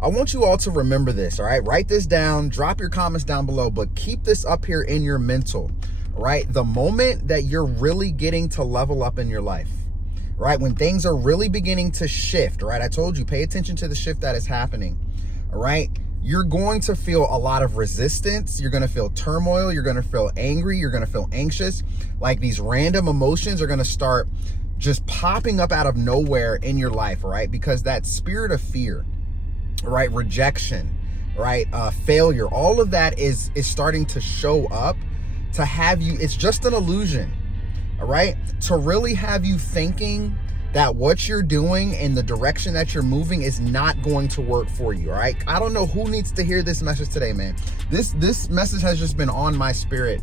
I want you all to remember this, all right? Write this down, drop your comments down below, but keep this up here in your mental, all right? The moment that you're really getting to level up in your life, right? When things are really beginning to shift, right? I told you, pay attention to the shift that is happening, all right? You're going to feel a lot of resistance. You're going to feel turmoil. You're going to feel angry. You're going to feel anxious. Like these random emotions are going to start just popping up out of nowhere in your life, right? Because that spirit of fear, right? Rejection, right? Failure, all of that is starting to show up to have you. It's just an illusion, all right? To really have you thinking that what you're doing and the direction that you're moving is not going to work for you, all right? I don't know who needs to hear this message today, man. This message has just been on my spirit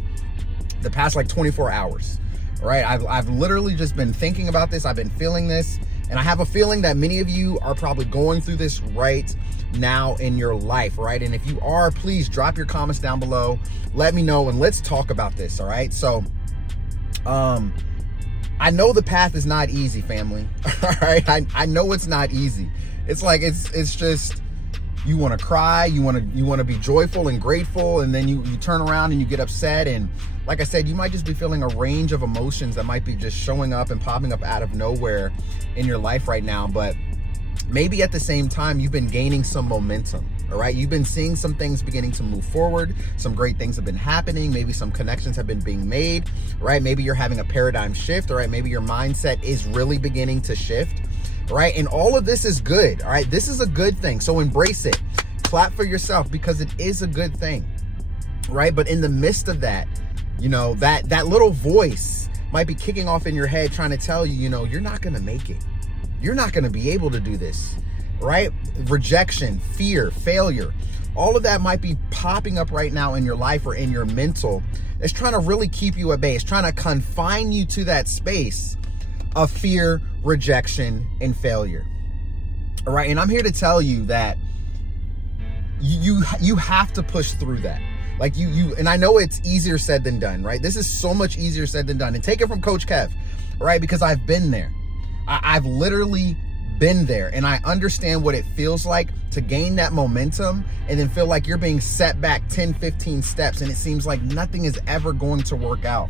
the past like 24 hours, all right? I've literally just been thinking about this. I've been feeling this, and I have a feeling that many of you are probably going through this right now in your life, right? And if you are, please drop your comments down below. Let me know, and let's talk about this, all right? So, I know the path is not easy, family. All right, I know it's not easy. It's like it's just, you want to cry, you want to be joyful and grateful, and then you turn around and you get upset. And like I said, you might just be feeling a range of emotions that might be just showing up and popping up out of nowhere in your life right now. But maybe at the same time, you've been gaining some momentum. All right, you've been seeing some things beginning to move forward. Some great things have been happening. Maybe some connections have been being made, right? Maybe you're having a paradigm shift, all right? Maybe your mindset is really beginning to shift, right? And all of this is good, all right? This is a good thing. So embrace it. Clap for yourself, because it is a good thing, right? But in the midst of that, you know, that little voice might be kicking off in your head trying to tell you, you know, you're not going to make it. You're not going to be able to do this. Right? Rejection, fear, failure, all of that might be popping up right now in your life or in your mental. It's trying to really keep you at bay. It's trying to confine you to that space of fear, rejection, and failure. All right. And I'm here to tell you that you have to push through that. Like and I know it's easier said than done, right? This is so much easier said than done. And take it from Coach Kev, right? Because I've been there. I've literally been there, and I understand what it feels like to gain that momentum and then feel like you're being set back 10, 15 steps, and it seems like nothing is ever going to work out.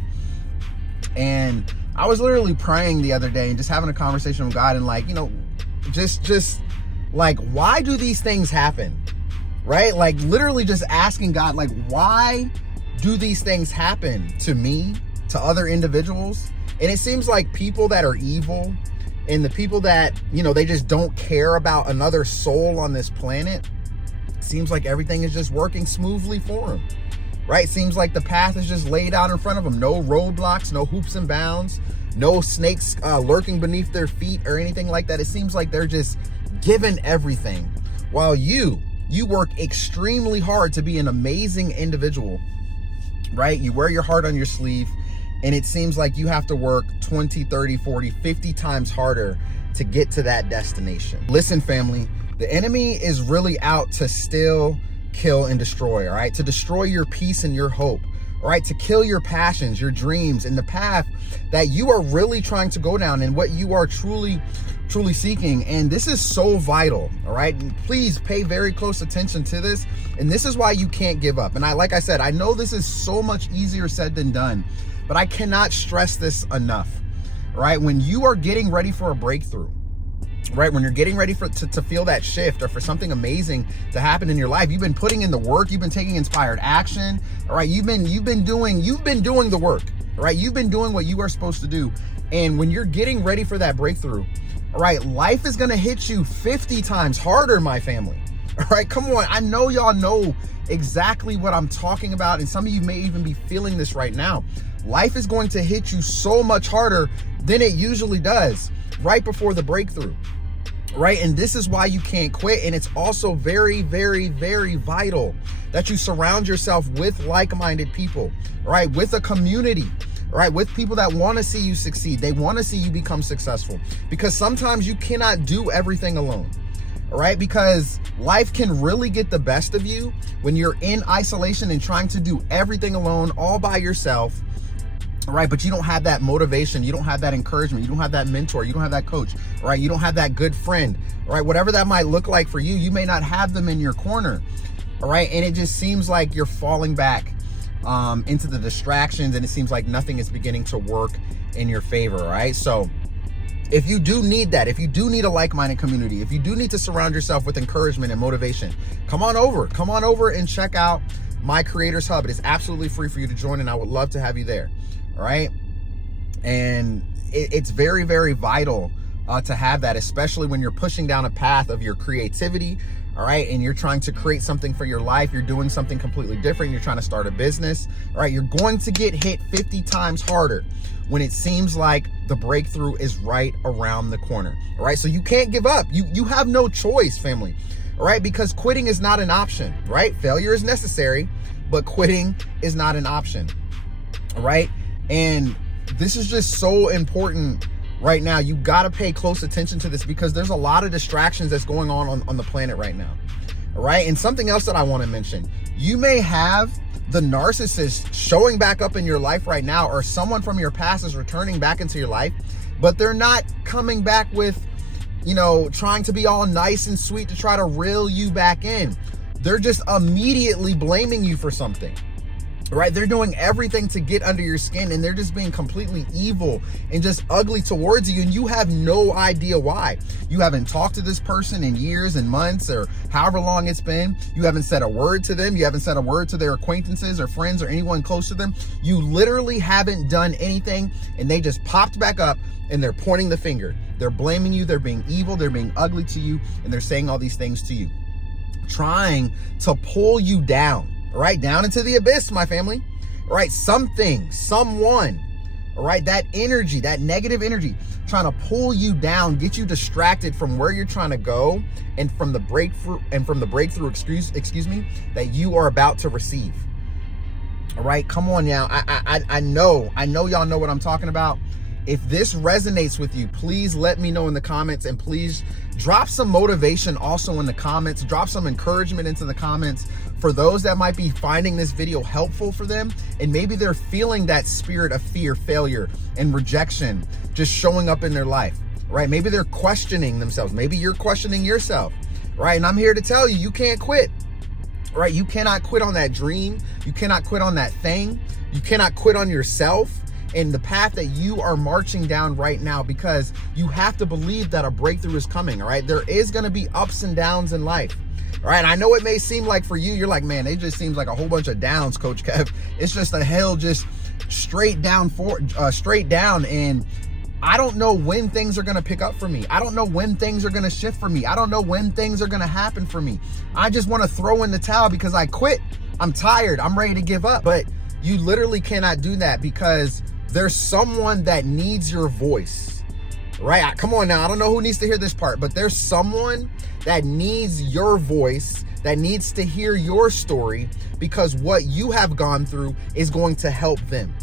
And I was literally praying the other day and just having a conversation with God, and like, you know, just like, why do these things happen? Right? Like literally just asking God, like, why do these things happen to me, to other individuals? And it seems like people that are evil and the people that, you know, they just don't care about another soul on this planet, seems like everything is just working smoothly for them, right? Seems like the path is just laid out in front of them. No roadblocks, no hoops and bounds, no snakes lurking beneath their feet or anything like that. It seems like they're just given everything, while you work extremely hard to be an amazing individual, right? You wear your heart on your sleeve, and it seems like you have to work 20, 30, 40, 50 times harder to get to that destination. Listen, family, the enemy is really out to steal, kill, and destroy, all right? To destroy your peace and your hope, all right? To kill your passions, your dreams, and the path that you are really trying to go down and what you are truly seeking. And this is so vital, all right? Please pay very close attention to this. And this is why you can't give up. And like I said, I know this is so much easier said than done, but I cannot stress this enough, right? When you are getting ready for a breakthrough, right? When you're getting ready to feel that shift or for something amazing to happen in your life, you've been putting in the work, you've been taking inspired action, all right? You've been doing the work, all right? You've been doing what you are supposed to do. And when you're getting ready for that breakthrough, all right, life is going to hit you 50 times harder, my family. All right, come on. I know y'all know exactly what I'm talking about, and some of you may even be feeling this right now. Life is going to hit you so much harder than it usually does right before the breakthrough, right? And this is why you can't quit. And it's also very, very, very vital that you surround yourself with like-minded people, right? With a community, right? With people that want to see you succeed. They want to see you become successful, because sometimes you cannot do everything alone. All right, because life can really get the best of you when you're in isolation and trying to do everything alone, all by yourself. right? But you don't have that motivation. You don't have that encouragement. You don't have that mentor. You don't have that coach, right? You don't have that good friend, right? Whatever that might look like for you, you may not have them in your corner, all right? And it just seems like you're falling back into the distractions, and it seems like nothing is beginning to work in your favor, right? So if you do need that, if you do need a like-minded community, if you do need to surround yourself with encouragement and motivation, come on over and check out my Creators Hub. It is absolutely free for you to join, and I would love to have you there. All right. And it's very, very vital to have that, especially when you're pushing down a path of your creativity. All right. And you're trying to create something for your life. You're doing something completely different. You're trying to start a business. All right. You're going to get hit 50 times harder when it seems like the breakthrough is right around the corner. All right. So you can't give up. You have no choice, family. All right. Because quitting is not an option, right? Failure is necessary, but quitting is not an option. All right. And this is just so important right now. You got to pay close attention to this, because there's a lot of distractions that's going on the planet right now. All right. And something else that I want to mention, you may have the narcissist showing back up in your life right now, or someone from your past is returning back into your life, but they're not coming back with, trying to be all nice and sweet to try to reel you back in. They're just immediately blaming you for something. Right? They're doing everything to get under your skin, and they're just being completely evil and just ugly towards you. And you have no idea why. You haven't talked to this person in years and months, or however long it's been. You haven't said a word to them. You haven't said a word to their acquaintances or friends or anyone close to them. You literally haven't done anything, and they just popped back up and they're pointing the finger. They're blaming you. They're being evil. They're being ugly to you. And they're saying all these things to you, trying to pull you down. Right down into the abyss, my family. All right, something, someone, all right, that energy, that negative energy, trying to pull you down, get you distracted from where you're trying to go, and from the breakthrough, excuse me, that you are about to receive. All right, come on now. I know y'all know what I'm talking about. If this resonates with you, please let me know in the comments, and please drop some motivation also in the comments. Drop some encouragement into the comments for those that might be finding this video helpful for them, and maybe they're feeling that spirit of fear, failure, and rejection just showing up in their life, right? Maybe they're questioning themselves. Maybe you're questioning yourself, right? And I'm here to tell you, you can't quit, right? You cannot quit on that dream. You cannot quit on that thing. You cannot quit on yourself and the path that you are marching down right now, because you have to believe that a breakthrough is coming. All right. There is going to be ups and downs in life. All right. I know it may seem like for you, you're like, man, it just seems like a whole bunch of downs, Coach Kev. It's just a hell, just straight down. And I don't know when things are going to pick up for me. I don't know when things are going to shift for me. I don't know when things are going to happen for me. I just want to throw in the towel because I quit. I'm tired. I'm ready to give up. But you literally cannot do that, because there's someone that needs your voice, right? Come on now. I don't know who needs to hear this part, but there's someone that needs your voice, that needs to hear your story, because what you have gone through is going to help them.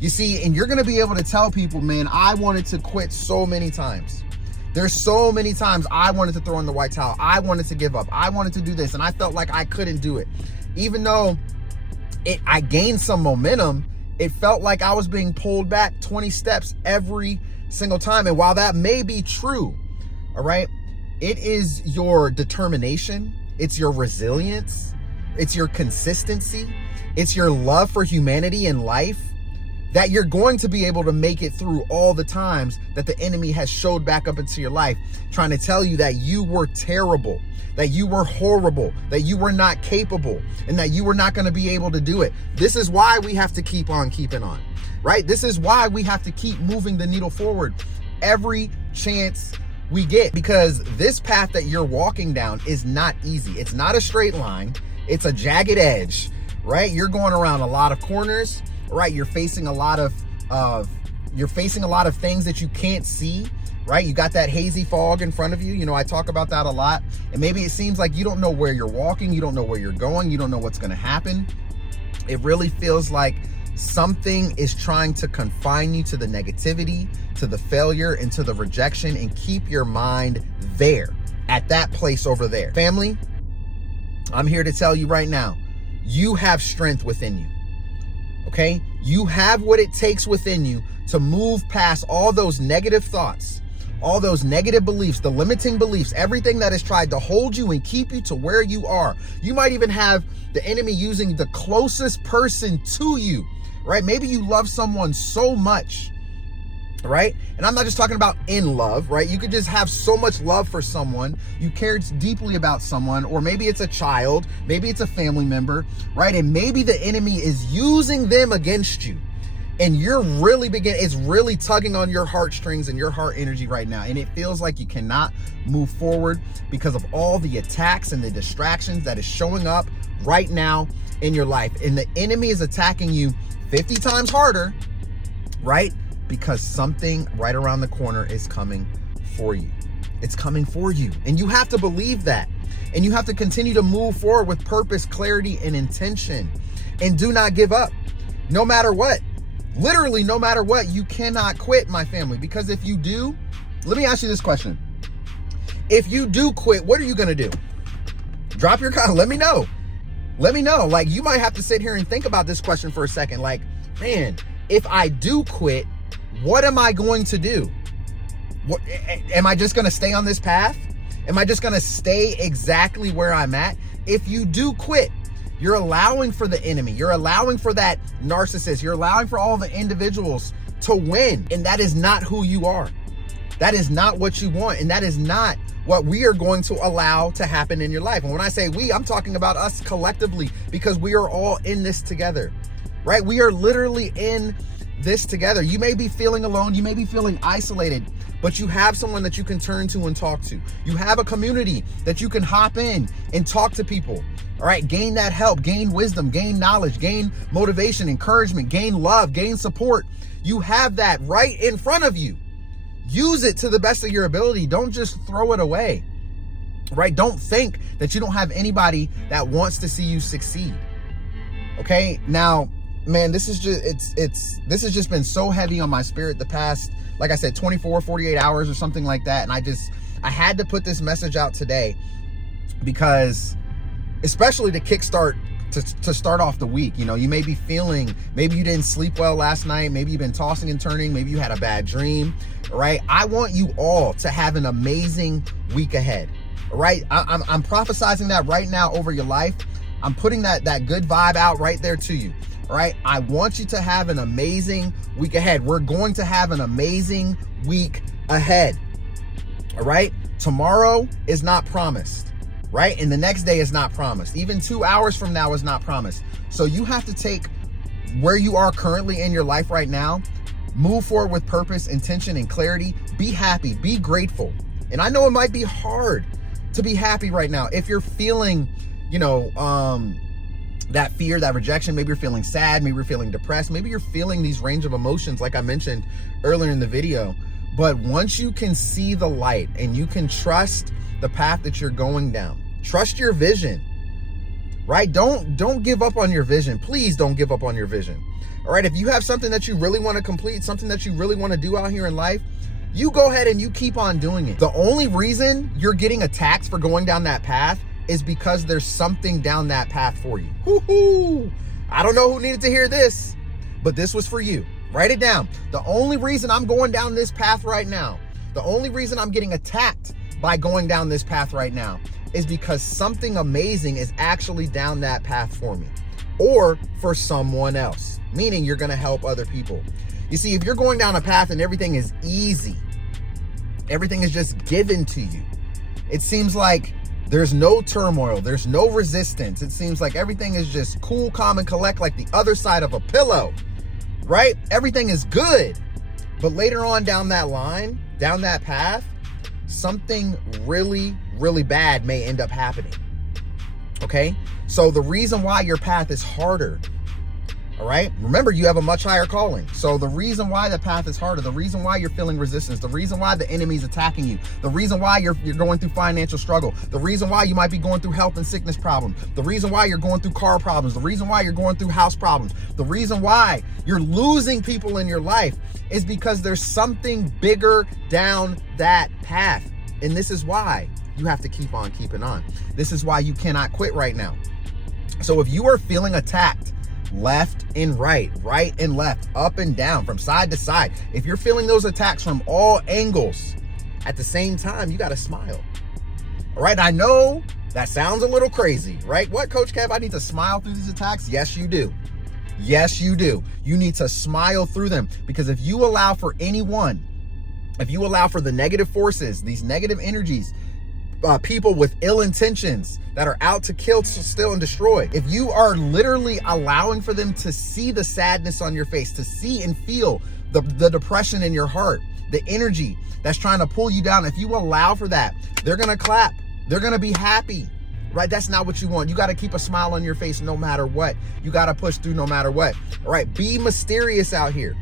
You see, and you're going to be able to tell people, man, I wanted to quit so many times. There's so many times I wanted to throw in the white towel. I wanted to give up. I wanted to do this, and I felt like I couldn't do it. Even though I gained some momentum, it felt like I was being pulled back 20 steps every single time. And while that may be true, all right, it is your determination, it's your resilience, it's your consistency, it's your love for humanity and life, that you're going to be able to make it through all the times that the enemy has showed back up into your life, trying to tell you that you were terrible, that you were horrible, that you were not capable, and that you were not going to be able to do it. This is why we have to keep on keeping on, right? This is why we have to keep moving the needle forward every chance we get, because this path that you're walking down is not easy. It's not a straight line. It's a jagged edge, right? You're going around a lot of corners, right? You're facing a lot of things that you can't see, right? You got that hazy fog in front of you. You know, I talk about that a lot. And maybe it seems like you don't know where you're walking. You don't know where you're going. You don't know what's going to happen. It really feels like something is trying to confine you to the negativity, to the failure, and to the rejection, and keep your mind there, at that place over there. Family, I'm here to tell you right now, you have strength within you. Okay? You have what it takes within you to move past all those negative thoughts, all those negative beliefs, the limiting beliefs, everything that has tried to hold you and keep you to where you are. You might even have the enemy using the closest person to you, right? Maybe you love someone so much, right? And I'm not just talking about in love, right? You could just have so much love for someone. You cared deeply about someone, or maybe it's a child, maybe it's a family member, right? And maybe the enemy is using them against you. And it's really tugging on your heartstrings and your heart energy right now. And it feels like you cannot move forward because of all the attacks and the distractions that is showing up right now in your life. And the enemy is attacking you 50 times harder, right? Because something right around the corner is coming for you. It's coming for you. And you have to believe that. And you have to continue to move forward with purpose, clarity, and intention. And do not give up, no matter what. Literally, no matter what, you cannot quit, my family. Because if you do, let me ask you this question. If you do quit, what are you going to do? Drop your comment. Let me know. Let me know. Like, you might have to sit here and think about this question for a second. Like, man, if I do quit, what am I going to do? What, am I just going to stay on this path? Am I just going to stay exactly where I'm at? If you do quit, you're allowing for the enemy. You're allowing for that narcissist. You're allowing for all the individuals to win. And that is not who you are. That is not what you want. And that is not what we are going to allow to happen in your life. And when I say we, I'm talking about us collectively, because we are all in this together, right? We are literally in this together. You may be feeling alone. You may be feeling isolated, but you have someone that you can turn to and talk to. You have a community that you can hop in and talk to people. All right, gain that help, gain wisdom, gain knowledge, gain motivation, encouragement, gain love, gain support. You have that right in front of you. Use it to the best of your ability. Don't just throw it away, right? Don't think that you don't have anybody that wants to see you succeed. Okay, now, man, this has just been so heavy on my spirit the past, like I said, 24, 48 hours or something like that. And I had to put this message out today because, especially to kickstart, to start off the week. You know, you may be feeling, maybe you didn't sleep well last night. Maybe you've been tossing and turning. Maybe you had a bad dream, right? I want you all to have an amazing week ahead, right? I'm prophesizing that right now over your life. I'm putting that good vibe out right there to you, all right? I want you to have an amazing week ahead. We're going to have an amazing week ahead, all right? Tomorrow is not promised, right? And the next day is not promised. Even 2 hours from now is not promised. So you have to take where you are currently in your life right now, move forward with purpose, intention, and clarity. Be happy, be grateful. And I know it might be hard to be happy right now. If you're feeling, that fear, that rejection, maybe you're feeling sad, maybe you're feeling depressed, maybe you're feeling these range of emotions like I mentioned earlier in the video. But once you can see the light and you can trust the path that you're going down, trust your vision, right? Don't give up on your vision. Please don't give up on your vision. All right. If you have something that you really want to complete, something that you really want to do out here in life, you go ahead and you keep on doing it. The only reason you're getting attacked for going down that path is because there's something down that path for you. Woo-hoo! I don't know who needed to hear this, but this was for you. Write it down. The only reason I'm going down this path right now, the only reason I'm getting attacked by going down this path right now is because something amazing is actually down that path for me or for someone else, meaning you're going to help other people. You see, if you're going down a path and everything is easy, everything is just given to you, it seems like there's no turmoil, there's no resistance. It seems like everything is just cool, calm, and collect, like the other side of a pillow, right? Everything is good. But later on down that line, down that path, something really, really bad may end up happening. Okay? So the reason why your path is harder, all right? Remember, you have a much higher calling. So the reason why the path is harder, the reason why you're feeling resistance, the reason why the enemy's attacking you, the reason why you're going through financial struggle, the reason why you might be going through health and sickness problems, the reason why you're going through car problems, the reason why you're going through house problems, the reason why you're losing people in your life is because there's something bigger down that path. And this is why you have to keep on keeping on. This is why you cannot quit right now. So if you are feeling attacked left and right, right and left, up and down, from side to side. If you're feeling those attacks from all angles at the same time, you got to smile. All right. I know that sounds a little crazy, right? What, Coach Kev? I need to smile through these attacks? Yes, you do. Yes, you do. You need to smile through them, because if you allow for anyone, if you allow for the negative forces, these negative energies, people with ill intentions that are out to kill, steal, and destroy, if you are literally allowing for them to see the sadness on your face, to see and feel the depression in your heart, the energy that's trying to pull you down, if you allow for that, they're going to clap. They're going to be happy. Right? That's not what you want. You got to keep a smile on your face no matter what. You got to push through no matter what. All right. Be mysterious out here.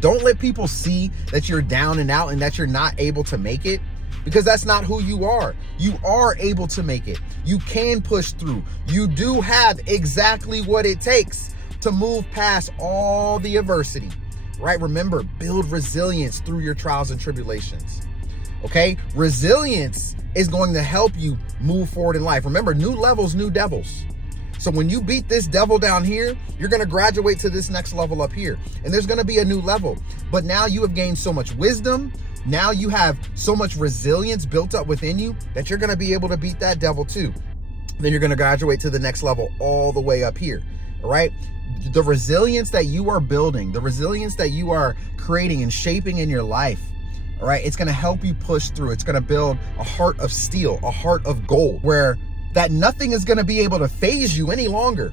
Don't let people see that you're down and out and that you're not able to make it, because that's not who you are. You are able to make it. You can push through. You do have exactly what it takes to move past all the adversity. Right? Remember, build resilience through your trials and tribulations. Okay? Resilience is going to help you move forward in life. Remember, new levels, new devils. So when you beat this devil down here, you're going to graduate to this next level up here. And there's going to be a new level. But now you have gained so much wisdom. Now you have so much resilience built up within you that you're going to be able to beat that devil too. Then you're going to graduate to the next level all the way up here. All right. The resilience that you are building, the resilience that you are creating and shaping in your life, all right, it's going to help you push through. It's going to build a heart of steel, a heart of gold, where that nothing is going to be able to phase you any longer.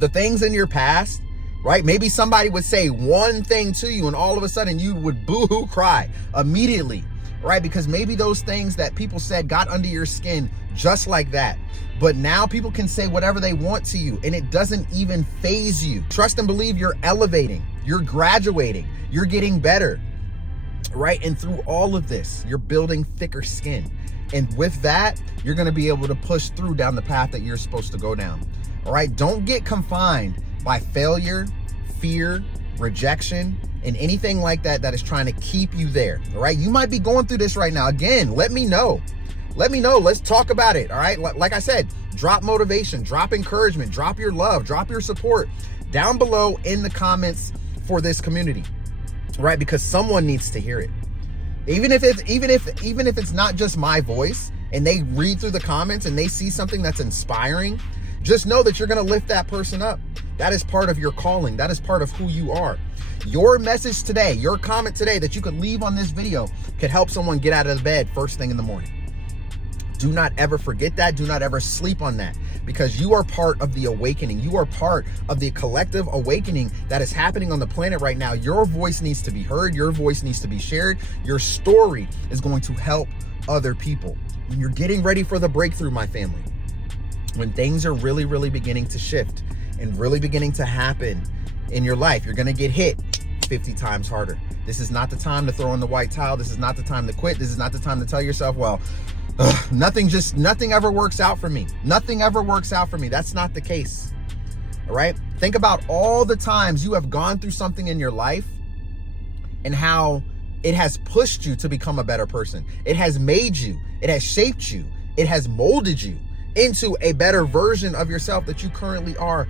The things in your past, right? Maybe somebody would say one thing to you and all of a sudden you would boo-hoo cry immediately, right? Because maybe those things that people said got under your skin just like that. But now people can say whatever they want to you and it doesn't even phase you. Trust and believe you're elevating, you're graduating, you're getting better. Right? And through all of this, you're building thicker skin. And with that, you're going to be able to push through down the path that you're supposed to go down. All right? Don't get confined by failure, fear, rejection, and anything like that that is trying to keep you there. All right? You might be going through this right now. Again, let me know. Let me know. Let's talk about it. All right? Like I said, drop motivation, drop encouragement, drop your love, drop your support down below in the comments for this community. Right? Because someone needs to hear it. Even if it's not just my voice and they read through the comments and they see something that's inspiring, just know that you're going to lift that person up. That is part of your calling. That is part of who you are. Your message today, your comment today that you could leave on this video could help someone get out of the bed first thing in the morning. Do not ever forget that. Do not ever sleep on that, because you are part of the awakening. You are part of the collective awakening that is happening on the planet right now. Your voice needs to be heard. Your voice needs to be shared. Your story is going to help other people. When you're getting ready for the breakthrough, my family, when things are really, really beginning to shift and really beginning to happen in your life, you're going to get hit 50 times harder. This is not the time to throw in the white towel. This is not the time to quit. This is not the time to tell yourself, well, nothing ever works out for me. Nothing ever works out for me. That's not the case. All right. Think about all the times you have gone through something in your life and how it has pushed you to become a better person. It has made you, it has shaped you, it has molded you into a better version of yourself that you currently are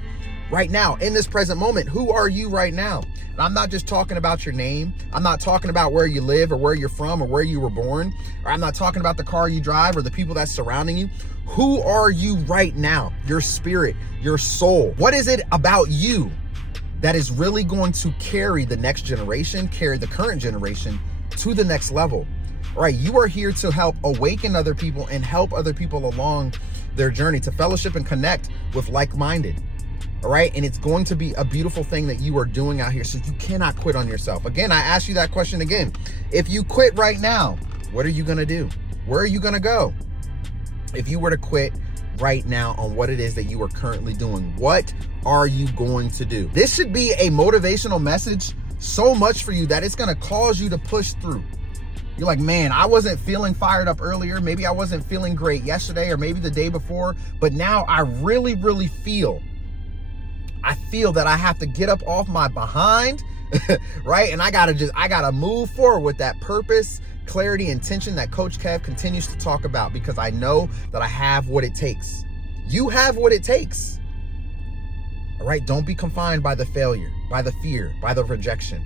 right now in this present moment. Who are you right now? And I'm not just talking about your name. I'm not talking about where you live or where you're from or where you were born, or I'm not talking about the car you drive or the people that's surrounding you. Who are you right now? Your spirit, your soul. What is it about you that is really going to carry the next generation, carry the current generation to the next level? All right, you are here to help awaken other people and help other people along their journey, to fellowship and connect with like-minded. All right. And it's going to be a beautiful thing that you are doing out here. So you cannot quit on yourself. Again, I ask you that question again. If you quit right now, what are you going to do? Where are you going to go? If you were to quit right now on what it is that you are currently doing, what are you going to do? This should be a motivational message so much for you that it's going to cause you to push through. You're like, man, I wasn't feeling fired up earlier. Maybe I wasn't feeling great yesterday or maybe the day before, but now I really, really feel that I have to get up off my behind, right? And I gotta move forward with that purpose, clarity, intention that Coach Kev continues to talk about, because I know that I have what it takes. You have what it takes. All right, don't be confined by the failure, by the fear, by the rejection.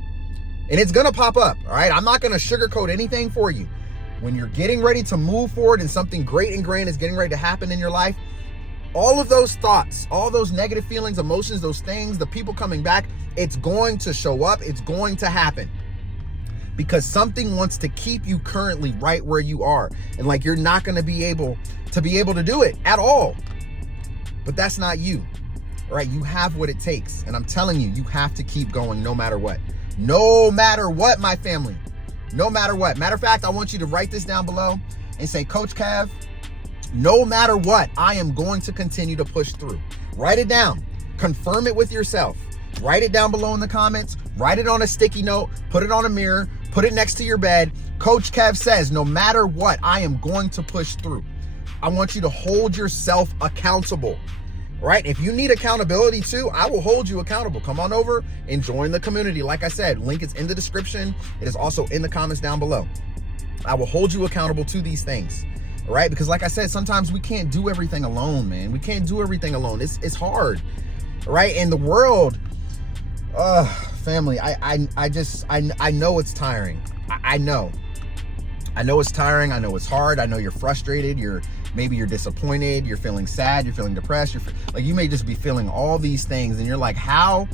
And it's gonna pop up, all right? I'm not gonna sugarcoat anything for you. When you're getting ready to move forward and something great and grand is getting ready to happen in your life, all of those thoughts, all those negative feelings, emotions, those things, the people coming back, it's going to show up, it's going to happen. Because something wants to keep you currently right where you are. And like you're not gonna be able to do it at all. But that's not you. All right, you have what it takes. And I'm telling you, you have to keep going no matter what. No matter what, my family. No matter what. Matter of fact, I want you to write this down below and say, Coach Cav, no matter what, I am going to continue to push through. Write it down. Confirm it with yourself. Write it down below in the comments. Write it on a sticky note. Put it on a mirror. Put it next to your bed. Coach Cav says, no matter what, I am going to push through. I want you to hold yourself accountable. Right? If you need accountability too, I will hold you accountable. Come on over and join the community. Like I said, link is in the description. It is also in the comments down below. I will hold you accountable to these things. All right? Because like I said, sometimes we can't do everything alone, man. We can't do everything alone. It's hard. All right? In the world, family, I know it's tiring. I know it's tiring. I know it's hard. I know you're frustrated. Maybe you're disappointed, you're feeling sad, you're feeling depressed, like you may just be feeling all these things and you're like, how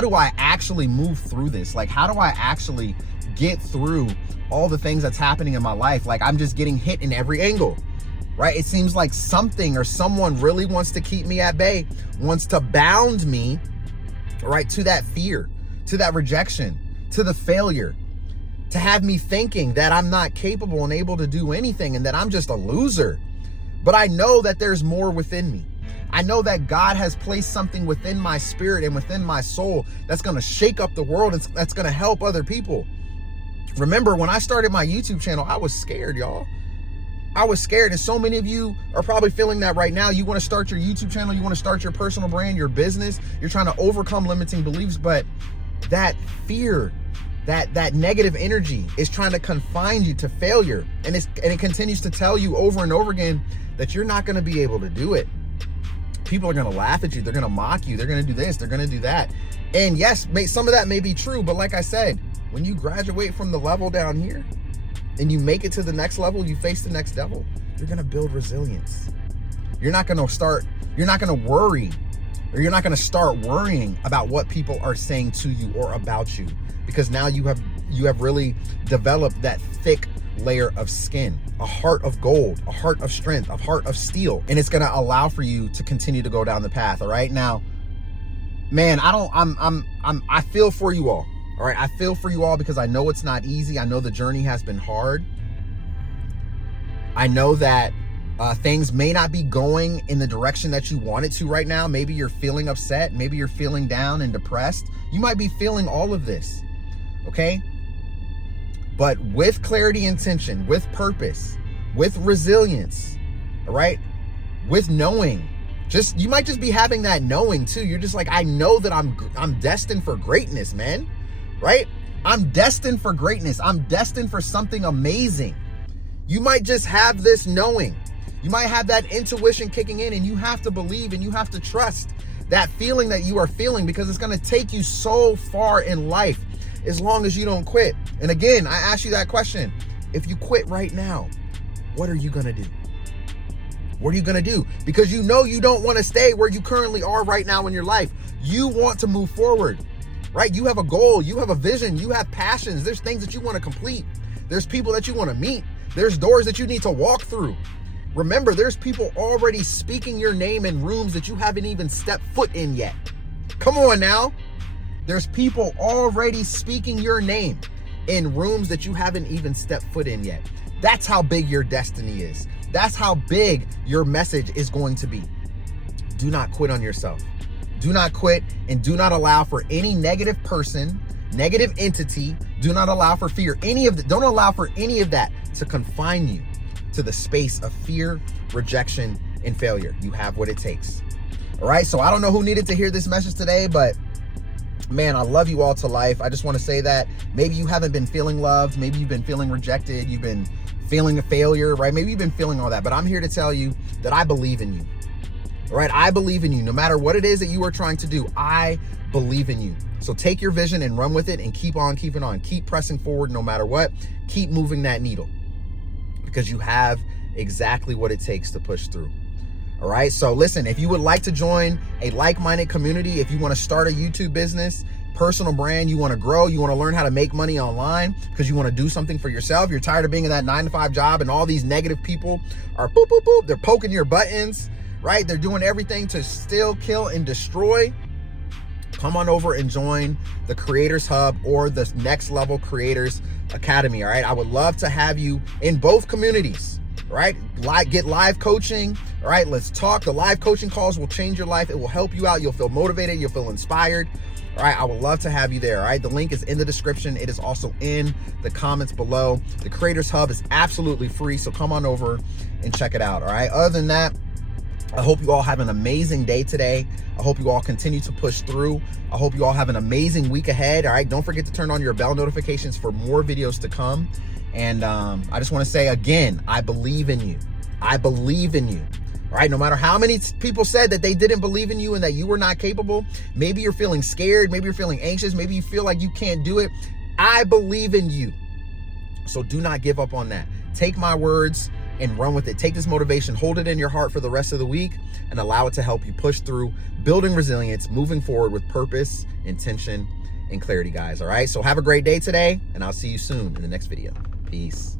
do I actually move through this? Like, how do I actually get through all the things that's happening in my life? Like, I'm just getting hit in every angle, right? It seems like something or someone really wants to keep me at bay, wants to bound me, right, to that fear, to that rejection, to the failure, to have me thinking that I'm not capable and able to do anything and that I'm just a loser. But I know that there's more within me. I know that God has placed something within my spirit and within my soul that's going to shake up the world and that's going to help other people. Remember, when I started my YouTube channel, I was scared, y'all. I was scared. And so many of you are probably feeling that right now. You want to start your YouTube channel. You want to start your personal brand, your business. You're trying to overcome limiting beliefs. But that fear, that negative energy is trying to confine you to failure. And it continues to tell you over and over again that you're not going to be able to do it. People are going to laugh at you. They're going to mock you. They're going to do this. They're going to do that. And yes, some of that may be true. But like I said, when you graduate from the level down here and you make it to the next level, you face the next level, you're going to build resilience. You're not going to worry, or you're not going to start worrying about what people are saying to you or about you, because now you have really developed that thick layer of skin, a heart of gold, a heart of strength, a heart of steel. And it's going to allow for you to continue to go down the path. All right. Now, man, I feel for you all. All right. I feel for you all because I know it's not easy. I know the journey has been hard. I know that things may not be going in the direction that you want it to right now. Maybe you're feeling upset. Maybe you're feeling down and depressed. You might be feeling all of this. Okay. But with clarity, intention, with purpose, with resilience, all right, with knowing, you might just be having that knowing too. You're just like, I know that I'm destined for greatness, man, right? I'm destined for greatness. I'm destined for something amazing. You might just have this knowing. You might have that intuition kicking in, and you have to believe and you have to trust that feeling that you are feeling, because it's going to take you so far in life as long as you don't quit. And again, I ask you that question. If you quit right now, what are you going to do? What are you going to do? Because you know you don't want to stay where you currently are right now in your life. You want to move forward, right? You have a goal. You have a vision. You have passions. There's things that you want to complete. There's people that you want to meet. There's doors that you need to walk through. Remember, there's people already speaking your name in rooms that you haven't even stepped foot in yet. Come on now. There's people already speaking your name in rooms that you haven't even stepped foot in yet. That's how big your destiny is. That's how big your message is going to be. Do not quit on yourself. Do not quit, and do not allow for any negative person, negative entity. Do not allow for fear. Don't allow for any of that to confine you to the space of fear, rejection, and failure. You have what it takes. All right. So I don't know who needed to hear this message today, but man, I love you all to life. I just want to say that maybe you haven't been feeling loved. Maybe you've been feeling rejected. You've been feeling a failure, right? Maybe you've been feeling all that, but I'm here to tell you that I believe in you. All right, I believe in you. No matter what it is that you are trying to do, I believe in you. So take your vision and run with it and keep on keeping on. Keep pressing forward no matter what. Keep moving that needle because you have exactly what it takes to push through. All right, so listen, if you would like to join a like-minded community, if you want to start a YouTube business, personal brand, you want to grow, you want to learn how to make money online because you want to do something for yourself, you're tired of being in that 9-to-5 job and all these negative people are boop, boop, boop, they're poking your buttons, right? They're doing everything to steal, kill, and destroy. Come on over and join the Creators Hub or the Next Level Creators Academy, all right? I would love to have you in both communities, right? Get live coaching, all right? Let's talk. The live coaching calls will change your life. It will help you out. You'll feel motivated. You'll feel inspired, all right? I would love to have you there, all right? The link is in the description. It is also in the comments below. The Creators Hub is absolutely free, so come on over and check it out, all right? Other than that, I hope you all have an amazing day today. I hope you all continue to push through. I hope you all have an amazing week ahead. All right. Don't forget to turn on your bell notifications for more videos to come. And I just want to say again, I believe in you. I believe in you. All right. No matter how many people said that they didn't believe in you and that you were not capable, maybe you're feeling scared. Maybe you're feeling anxious. Maybe you feel like you can't do it. I believe in you. So do not give up on that. Take my words and run with it. Take this motivation, hold it in your heart for the rest of the week, and allow it to help you push through, building resilience, moving forward with purpose, intention, and clarity, guys. All right. So have a great day today, and I'll see you soon in the next video. Peace.